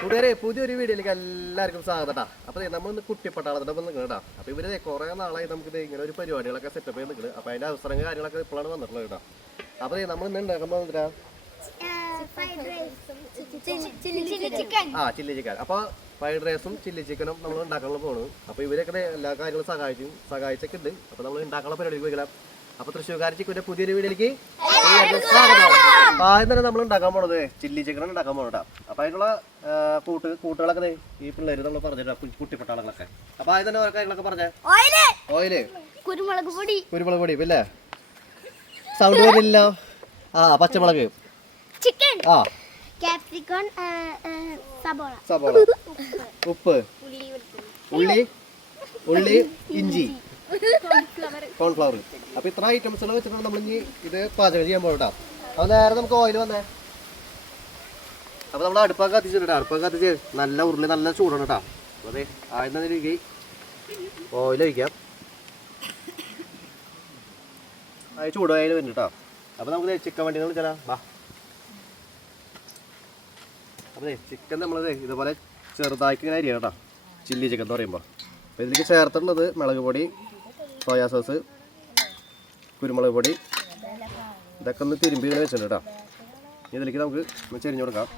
കൂട്ടുകാരെ പുതിയൊരു വീഡിയോയിലേക്ക് എല്ലാവർക്കും സ്വാഗതം അപ്പോൾ നമ്മളൊന്ന് കുട്ടിപ്പട്ടാളത്തിന്റെ ഒപ്പം നിൽക്കണം കേട്ടോ അപ്പോൾ ഇവർ കുറേ നാളായി നമുക്ക് ഇങ്ങനെ ഒരു പരിപാടികളൊക്കെ സെറ്റപ്പ് ചെയ്ത് നിൽക്കുന്നത് അപ്പോൾ അതിന്റെ അവസരം കാര്യങ്ങളൊക്കെ ഇപ്പോഴാണ് വന്നിട്ടുള്ളത് കേട്ടോ അപ്പോൾ നമ്മൾ ഇന്ന് ഉണ്ടാക്കുമ്പോൾ എന്താ ആ ചില്ലി ചിക്കൻ അപ്പോൾ ഫ്രൈഡ് റൈസും ചില്ലി ചിക്കനും നമ്മൾ ഉണ്ടാക്കാനുള്ള പോകണം അപ്പോൾ ഇവരൊക്കെ എല്ലാ കാര്യങ്ങളും സഹായിച്ചും സഹായിച്ചൊക്കെ ഉണ്ട്. അപ്പോൾ നമ്മൾ ഉണ്ടാക്കാനുള്ള പരിപാടിക്ക് പോയിക്കാം അപ്പോൾ തൃശ്ശൂർക്കാർ ചിക്കന്റെ പുതിയൊരു വീഡിയോയിലേക്ക് സ്വാഗതം. ആദ്യം തന്നെ നമ്മൾ ഉണ്ടാക്കാൻ പോണത് ചില്ലി ചിക്കൻ ഉണ്ടാക്കാൻ പോണട്ടാ അപ്പൊ അതിനുള്ള കൂട്ട് കൂട്ടുകളൊക്കെ ഈ പിള്ളേര് നമ്മൾ പറഞ്ഞിട്ടാ കുട്ടിപ്പട്ടാളങ്ങളൊക്കെ. അപ്പൊ ആദ്യം തന്നെ ഓരോ കാര്യങ്ങളൊക്കെ പറഞ്ഞേ. ഓയിൽ. ഓയിൽ. കുരുമുളക് പൊടി. കുരുമുളക് പൊടി പിന്നെ സൗണ്ട് വരില്ല ആ പച്ചമുളക്. ചിക്കൻ. ആ. കാപ്സിക്കോൺ സബോള. സബോള. ഉപ്പ്. ഉള്ളി. ഉള്ളി ഇഞ്ചി. കോൺഫ്ലവർ അപ്പൊ ഇത്ര ഐറ്റംസുകൾ വെച്ചിട്ടാണ് നമ്മൾ ഇനി ഇത് പാചകം ചെയ്യാൻ പോകട്ടാ അപ്പൊ നേരെ നമുക്ക് ഓയിൽ വന്നേ. അപ്പൊ നമ്മൾ അടുപ്പൊക്കെ കത്തിച്ചിട്ടാ അടുപ്പൊക്കെ കത്തിച്ച് നല്ല ഉരുളി നല്ല ചൂടാണ് കേട്ടോ. അതെ ആദ്യം തന്നെ ഓയിൽ ഒഴിക്കാം. അത് ചൂടായാലും വരുന്നുണ്ട് കേട്ടോ. അപ്പൊ നമുക്ക് ചിക്കൻ വണ്ടി വിളിച്ചാലോ? വാ. അതെ ചിക്കൻ നമ്മളത് ഇതുപോലെ ചെറുതാക്കി ഇങ്ങനെ അരിയാണ് കേട്ടോ. ചില്ലി ചിക്കൻ എന്ന് പറയുമ്പോൾ അപ്പോൾ ഇതിലേക്ക് ചേർത്തിട്ടുള്ളത് മുളക് പൊടി സോയാ സോസ് കുരുമുളക് പൊടി ഇതൊക്കെ ഒന്ന് തിരുമ്പി ഇങ്ങനെ വെച്ചിട്ടുണ്ട് കേട്ടോ. ഇതിലേക്ക് നമുക്ക് ചെരിഞ്ഞു കൊടുക്കാം.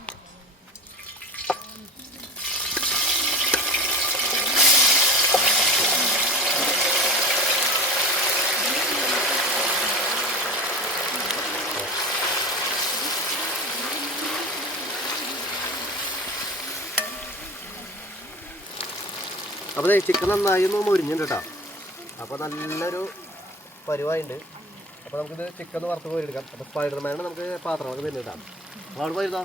അപ്പോൾ ചിക്കൻ നന്നായി ഒന്ന് മുരിഞ്ഞിട്ടുണ്ട് കേട്ടോ. അപ്പോൾ നല്ലൊരു പരിവായുണ്ട് അപ്പോൾ നമുക്കിത് ചിക്കൻ വറുത്ത് പോയെടുക്കാം അപ്പോൾ സ്പൈഡർമാനാണ് നമുക്ക് പാത്രങ്ങളൊക്കെ തരുന്നിട്ടാ അവിടെ പോയിരുന്നോ?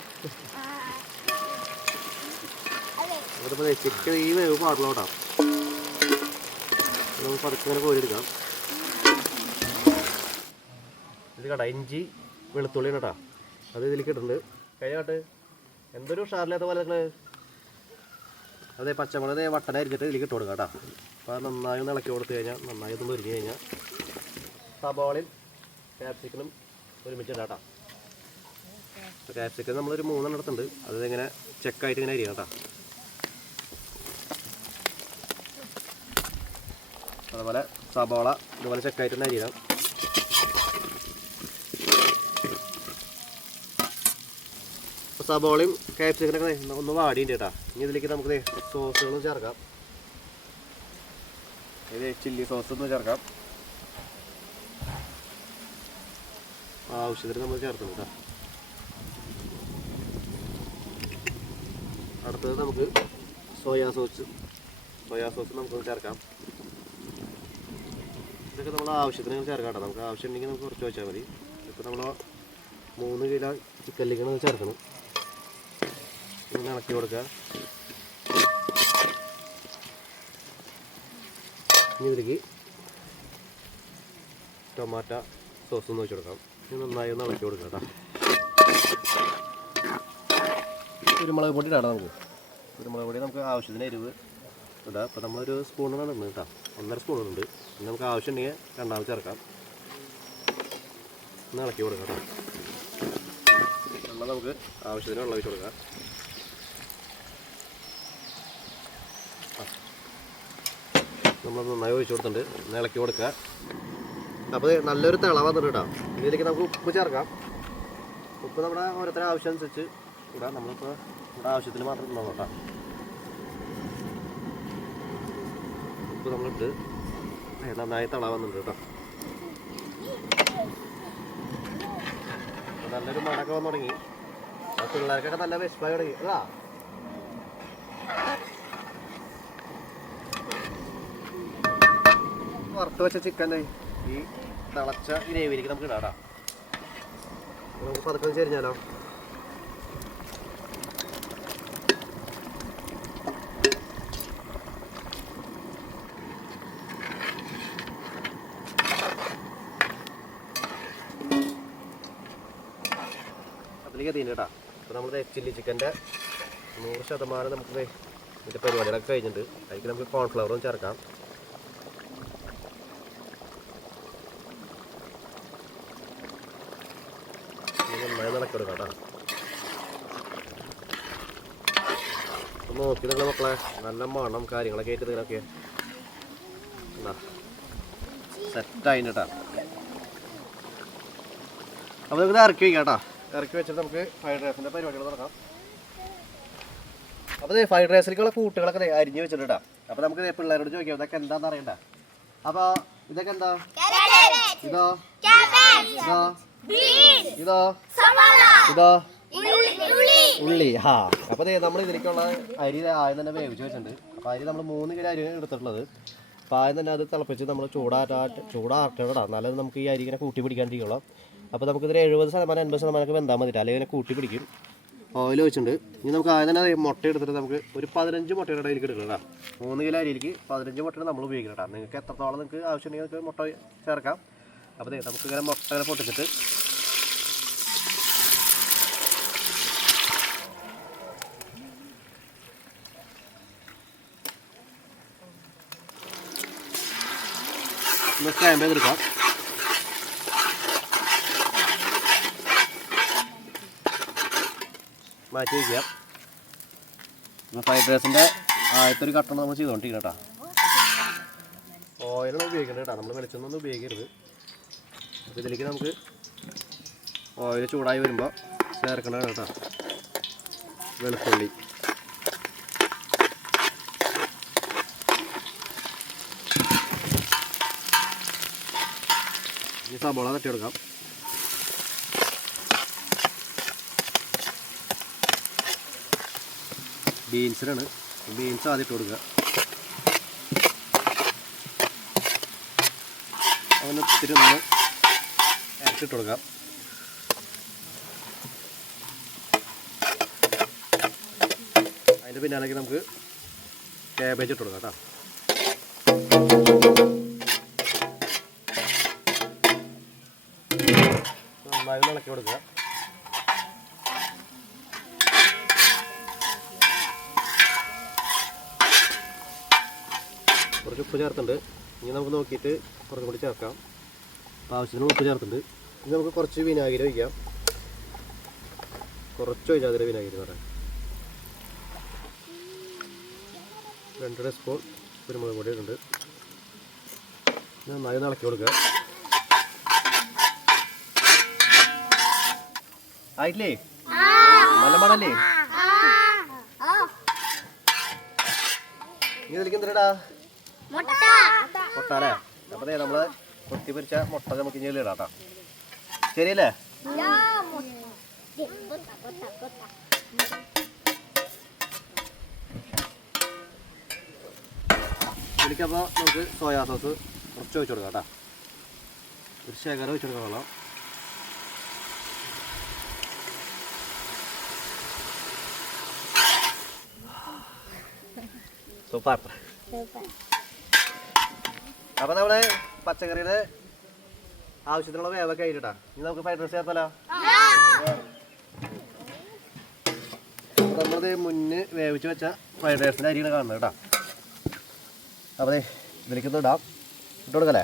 അതിപ്പോൾ ചിക്കൻ ഈ വേവ് പാടില്ല കേട്ടോ നമുക്ക് പതുക്കങ്ങനെ കോരിയെടുക്കാം. ഇത് കേട്ടോ ഇഞ്ചി വെളുത്തുള്ളി കേട്ടോ. അത് ഇതിലേക്ക് ഇട്ടിട്ടുണ്ട്. കഴിഞ്ഞാട്ട് എന്തൊരു ഉഷാറില്ലാത്ത പോലെ നിങ്ങൾ അതെ പച്ചമുളക് വട്ടന അരിഞ്ഞിട്ട് ഇതിലേക്ക് ഇട്ട് കൊടുക്കാം കേട്ടോ. അപ്പോൾ നന്നായി ഒന്ന് ഇളക്കി കൊടുത്തു കഴിഞ്ഞാൽ നന്നായി ഒന്ന് ഒരുങ്ങി കഴിഞ്ഞാൽ സബോളയും ക്യാപ്സിക്കനും ഒരുമിച്ച് കേട്ടോ. ക്യാപ്സിക്കൻ നമ്മളൊരു മൂന്നെണ്ണം എടുത്തുണ്ട് അത് ഇങ്ങനെ ചെക്കായിട്ട് ഇങ്ങനെ അരിയാം കേട്ടോ. അതുപോലെ സബോള ഇതുപോലെ ചെക്കായിട്ട് തന്നെ അപ്പോൾ സബോളയും ക്യാപ്സിക്കനൊക്കെ ഒന്ന് വാടിയിട്ട് കേട്ടോ. ഇനി ഇതിലേക്ക് നമുക്ക് സോസുകളും ചേർക്കാം. ഇത് ചില്ലി സോസ് ഒന്ന് ചേർക്കാം. ആവശ്യത്തിന് നമ്മൾ ചേർക്കണം കേട്ടോ. അടുത്തത് നമുക്ക് സോയാ സോസ്. സോയാ സോസ് നമുക്കൊന്ന് ചേർക്കാം. ഇതൊക്കെ നമ്മൾ ആവശ്യത്തിന് ചേർക്കാം കേട്ടോ. നമുക്ക് ആവശ്യമുണ്ടെങ്കിൽ നമുക്ക് കുറച്ച് വെച്ചാൽ മതി. ഇപ്പോൾ നമ്മൾ മൂന്ന് കിലോ ചിക്കനിലേക്കാണ് ചേർക്കണം. ഇങ്ങനെ ഇളക്കി കൊടുക്കുക. ഇനി ഇതിലേക്ക് ടൊമാറ്റ സോസ് ഒന്ന് വെച്ച് കൊടുക്കാം. ഇനി നന്നായി ഒന്ന് ഇളക്കി കൊടുക്കുക കേട്ടോ. കുരുമുളക് പൊടി ഇടാം നമുക്ക്. കുരുമുളക് പൊടി നമുക്ക് ആവശ്യത്തിന് എരിവ് ഇടാം. അപ്പോൾ നമ്മളൊരു സ്പൂണാണ് ഇടുന്നത് കേട്ടോ. ഒന്നര സ്പൂണുണ്ട് ഇനി നമുക്ക് ആവശ്യമുണ്ടെങ്കിൽ രണ്ടാമത് ചേർക്കാം. ഒന്ന് ഇളക്കി കൊടുക്കാം കേട്ടോ. നമുക്ക് ആവശ്യത്തിന് വെള്ളം ഒഴിച്ച് കൊടുക്കാം. നമ്മൾ നന്നായി ഒഴിച്ചു കൊടുത്തിട്ടുണ്ട്. നിളക്കി കൊടുക്കുക. അപ്പോൾ നല്ലൊരു തിള വന്നിട്ട് കേട്ടോ. ഇതിലേക്ക് നമുക്ക് ഉപ്പ് ചേർക്കാം. ഉപ്പ് നമ്മുടെ ഓരോരുത്തരുടെ ആവശ്യം അനുസരിച്ച് ഇടാം. നമ്മളിപ്പോൾ നമ്മുടെ ആവശ്യത്തിന് മാത്രം നോക്കാം ഉപ്പ് നമ്മളിട്ട് നന്നായി തിള വന്നിട്ടുണ്ട് കേട്ടോ. നല്ലൊരു മണക്കെ വന്നു തുടങ്ങി. പിള്ളേർക്കൊക്കെ നല്ല വിശപ്പായി തുടങ്ങി. അതാ. വറുത്ത് വെച്ച ചിക്കൻ ഈ തിളച്ച ഗ്രേവിയിലേക്ക് നമുക്ക് ഇടാടാ ട്ടാ. നമുക്ക് പതുക്കം ചെരിഞ്ഞാലോ? അപ്പോൾ നമ്മൾ ചില്ലി ചിക്കന്റെ നൂറ് ശതമാനം നമുക്ക് ഇതിന്റെ പരിപാടികളൊക്കെ കഴിഞ്ഞിട്ടുണ്ട്. അതിലേക്ക് നമുക്ക് കോൺഫ്ലവറും ചേർക്കാം. ഇനി കട. നോക്കി നിങ്ങളെ മക്കളെ. നല്ല മണം കാര്യങ്ങളൊക്കെ ആയിട്ട് ഇതിനൊക്കെ സെറ്റായിന് കേട്ടാ അപ്പോൾ നമുക്ക് ഇറക്കി വയ്ക്കാം കേട്ടോ. ഇറക്കി വെച്ചിട്ട് നമുക്ക് ഫ്രൈഡ് റൈസിന്റെ പരിപാടികൾ നടക്കാം അപ്പോൾ ഇത് ഫ്രൈഡ് റൈസിലേക്കുള്ള കൂട്ടുകളൊക്കെ ദേ അരിഞ്ഞ് വെച്ചിട്ടുണ്ട് കേട്ടോ അപ്പോൾ നമുക്ക് ദേ പിള്ളേരോട് ചോദിക്കാം ഇതൊക്കെ എന്താണെന്ന് അറിയണ്ട. അപ്പോൾ ഇതൊക്കെ എന്താ? ഇതോ? ഇതോ? ഇതോ. ഇതോ. ഉള്ളി ഹാ. അപ്പോൾ ദേ നമ്മൾ ഇതിലേക്കുള്ള അരി ആദ്യം തന്നെ വേവിച്ച് വെച്ചിട്ടുണ്ട്. അപ്പോൾ അരി നമ്മൾ മൂന്ന് കിലോ അരി എടുത്തിട്ടുള്ളത്. അപ്പോൾ ആദ്യം തന്നെ അത് തിളപ്പിച്ച് നമ്മൾ ചൂടാറ്റാ ചൂടാറ്റവിടെ നല്ലത് നമുക്ക് ഈ അരി ഇങ്ങനെ കൂട്ടി പിടിക്കാണ്ടിരിക്കുള്ളൂ. അപ്പോൾ ഇതിന് എഴുപത് ശതമാനം എൺപത് ശതമാനമൊക്കെ വെന്താൽ മതി. അല്ലെങ്കിൽ ഇങ്ങനെ കൂട്ടി പിടിക്കും. ഓയിൽ വെച്ചിട്ടുണ്ട് ഇനി നമുക്ക് ആദ്യം തന്നെ മുട്ട എടുത്തിട്ട് നമുക്ക് ഒരു പതിനഞ്ച് മുട്ടയുടെ അരിക്ക് എടുക്കണം കേട്ടോ. മൂന്ന് കിലോ അരിയിലേക്ക് പതിനഞ്ച് മുട്ടയാണ് നമ്മൾ ഉപയോഗിക്കണം കേട്ടോ. നിങ്ങൾക്ക് എത്രത്തോളം നിങ്ങൾക്ക് ആവശ്യമുണ്ടെങ്കിൽ നിങ്ങൾക്ക് മുട്ട ചേർക്കാം. അപ്പോൾ ദേ നമുക്ക് ഇങ്ങനെ മുട്ട ഇങ്ങനെ പൊട്ടിച്ചിട്ട് ഒന്ന് ചെയ്തെടുക്കാം. മാറ്റി വയ്ക്കാം ഫ്രൈഡ് റൈസിന്റെ ആദ്യത്തെ ഒരു കട്ടണം നമ്മൾ ചെയ്തുകൊണ്ടിരിക്കണം കേട്ടോ. ഓയിലാണ് ഉപയോഗിക്കേണ്ടത് കേട്ടോ. നമ്മൾ വെളിച്ചൊന്നും ഉപയോഗിക്കരുത്. അപ്പോൾ ഇതിലേക്ക് നമുക്ക് ഓയിൽ ചൂടായി വരുമ്പോൾ ചേർക്കേണ്ടതാണ് കേട്ടോ. വെളുത്തുള്ളി. ഇനി സബോള തട്ടി കൊടുക്കാം. ബീൻസിനാണ്. ബീൻസ് ആദ്യം ഇട്ട് കൊടുക്കുക. അവന് ഒത്തിരി ഇറച്ചിട്ട് കൊടുക്കാം. അതിന്റെ പിന്നാലേക്ക് നമുക്ക് ക്യാബേജ് ഇട്ട് കൊടുക്കാം കേട്ടോ. നന്നായി കൊടുക്കുക. കുറച്ച് ഉപ്പ് ചേർത്തുണ്ട് ഇനി നമുക്ക് നോക്കിയിട്ട് കുറച്ചും കൂടി ചേർക്കാം. ആവശ്യത്തിന് ഉപ്പ് ചേർത്തുണ്ട് ഇനി നമുക്ക് കുറച്ച് വിനാഗിരി ഒഴിക്കാം. കുറച്ച് ഒഴിച്ചാൽ അതിൽ വിനാഗിരി എന്ന് പറയാം രണ്ടര സ്പൂൺ കുരുമുളക് പൊടി ഇടുന്നുണ്ട് നന്നായി ഇളക്കി കൊടുക്കുക. ആയിട്ടില്ലേ? നല്ല മണല്ലേ? നീ ഇതിലേക്ക് എന്തിനാ മുട്ട. അല്ലേ? അപ്പോൾ നമ്മൾ കൊത്തി പൊരിച്ച മുട്ട നമുക്ക് ഇനി ഇടാം കേട്ടോ. ശരിയല്ലേ? ഇതിലേക്ക് അപ്പോൾ നമുക്ക് സോയാ സോസ് കുറച്ച് ഒഴിച്ചു കൊടുക്കാം കേട്ടോ. ഒരു ശേഖരം ഒഴിച്ചു കൊടുക്കാം വെള്ളം. സൂപ്പർ അപ്പോൾ നമ്മുടെ പച്ചക്കറിയുടെ ആവശ്യത്തിനുള്ള വേവൊക്കെ ആയിട്ടാ. ഇനി നമുക്ക് ഫ്രൈഡ് റൈസ് ചേർത്തല്ലോ നമ്മളത് മുന്നേ വേവിച്ച് വെച്ച ഫ്രൈഡ് റൈസിന്റെ അരിയാണ് കാണുന്നത് കേട്ടോ. അപ്പോൾ ദേ ഇതിലേക്ക് ഇത് ഇടാം. ഇട്ട് കൊടുക്കല്ലേ?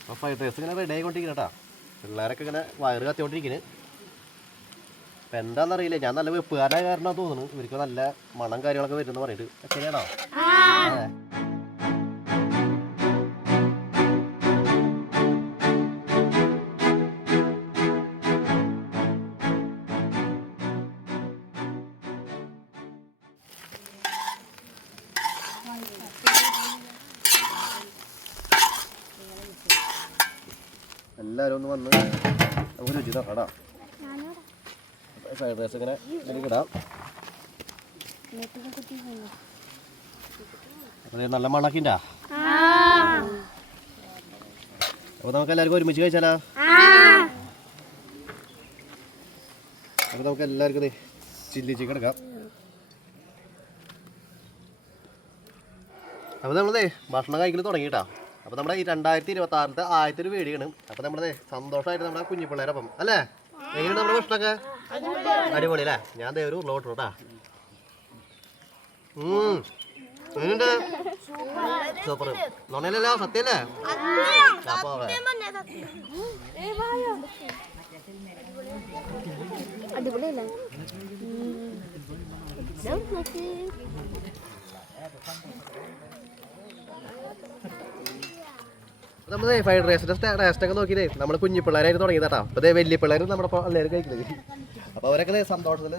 അപ്പോൾ ഫ്രൈഡ് റൈസ് ഇങ്ങനെ റെഡി ആയിക്കൊണ്ടിരിക്കുന്നു കേട്ടോ. പിള്ളേരൊക്കെ ഇങ്ങനെ വയറ് കത്തിക്കൊണ്ടിരിക്കുന്നു. ഇപ്പം എന്താണെന്നറിയില്ല ഞാൻ നല്ല വെപ്പുകാരനായ കാരണം തോന്നുന്നു. ഇവർക്ക് നല്ല മണം കാര്യങ്ങളൊക്കെ വരുമെന്ന് പറഞ്ഞിട്ട്. ശരിയാണോ? എല്ലാവരും ഒന്ന് വന്ന് നമുക്ക് രുചി നോക്കാം കേട്ടോ ഫ്രൈഡ് റൈസ് ഇങ്ങനെ ഇടാം. നല്ല മണക്കിന്റെ അപ്പോൾ നമുക്ക് എല്ലാവർക്കും ഒരുമിച്ച് കഴിച്ചാലോ? അപ്പോൾ നമുക്ക് എല്ലാവർക്കും ചില്ലി ചിക്കൻ എടുക്കാം. അപ്പോൾ നമ്മളതേ ഭക്ഷണം കഴിക്കൽ തുടങ്ങിയിട്ടാ. അപ്പോൾ നമ്മുടെ ഈ രണ്ടായിരത്തി ഇരുപത്തി ആറിലത്തെ ആദ്യത്തെ അപ്പൊ അപ്പോൾ നമ്മുടെ സന്തോഷമായിട്ട് നമ്മുടെ കുഞ്ഞു പിള്ളേരപ്പം അല്ലേ? എങ്ങനെയാണ് നമ്മുടെ ഭക്ഷണമൊക്കെ? അടിപൊളി അല്ലേ ഞാൻ ദേ ഒരു ഉള്ളോട്ട് കേട്ടാ എങ്ങനെയുണ്ട്? സൂപ്പർ. നുണയിലല്ലോ സത്യല്ലേ? അപ്പോൾ അടിപൊളിയല്ലേ? നമ്മൾ ഫ്രൈഡ് റൈസിന്റെ ടേസ്റ്റ് ഒക്കെ നോക്കിയേ നമ്മൾ കുഞ്ഞു പിള്ളേരായിട്ട് തുടങ്ങിയതാട്ടാ അപ്പൊ ദേ വലിയ പിള്ളേർ നമ്മുടെ പിള്ളേർ കഴിക്കുന്നത്. അപ്പൊ അവരൊക്കെ സന്തോഷത്തിൽ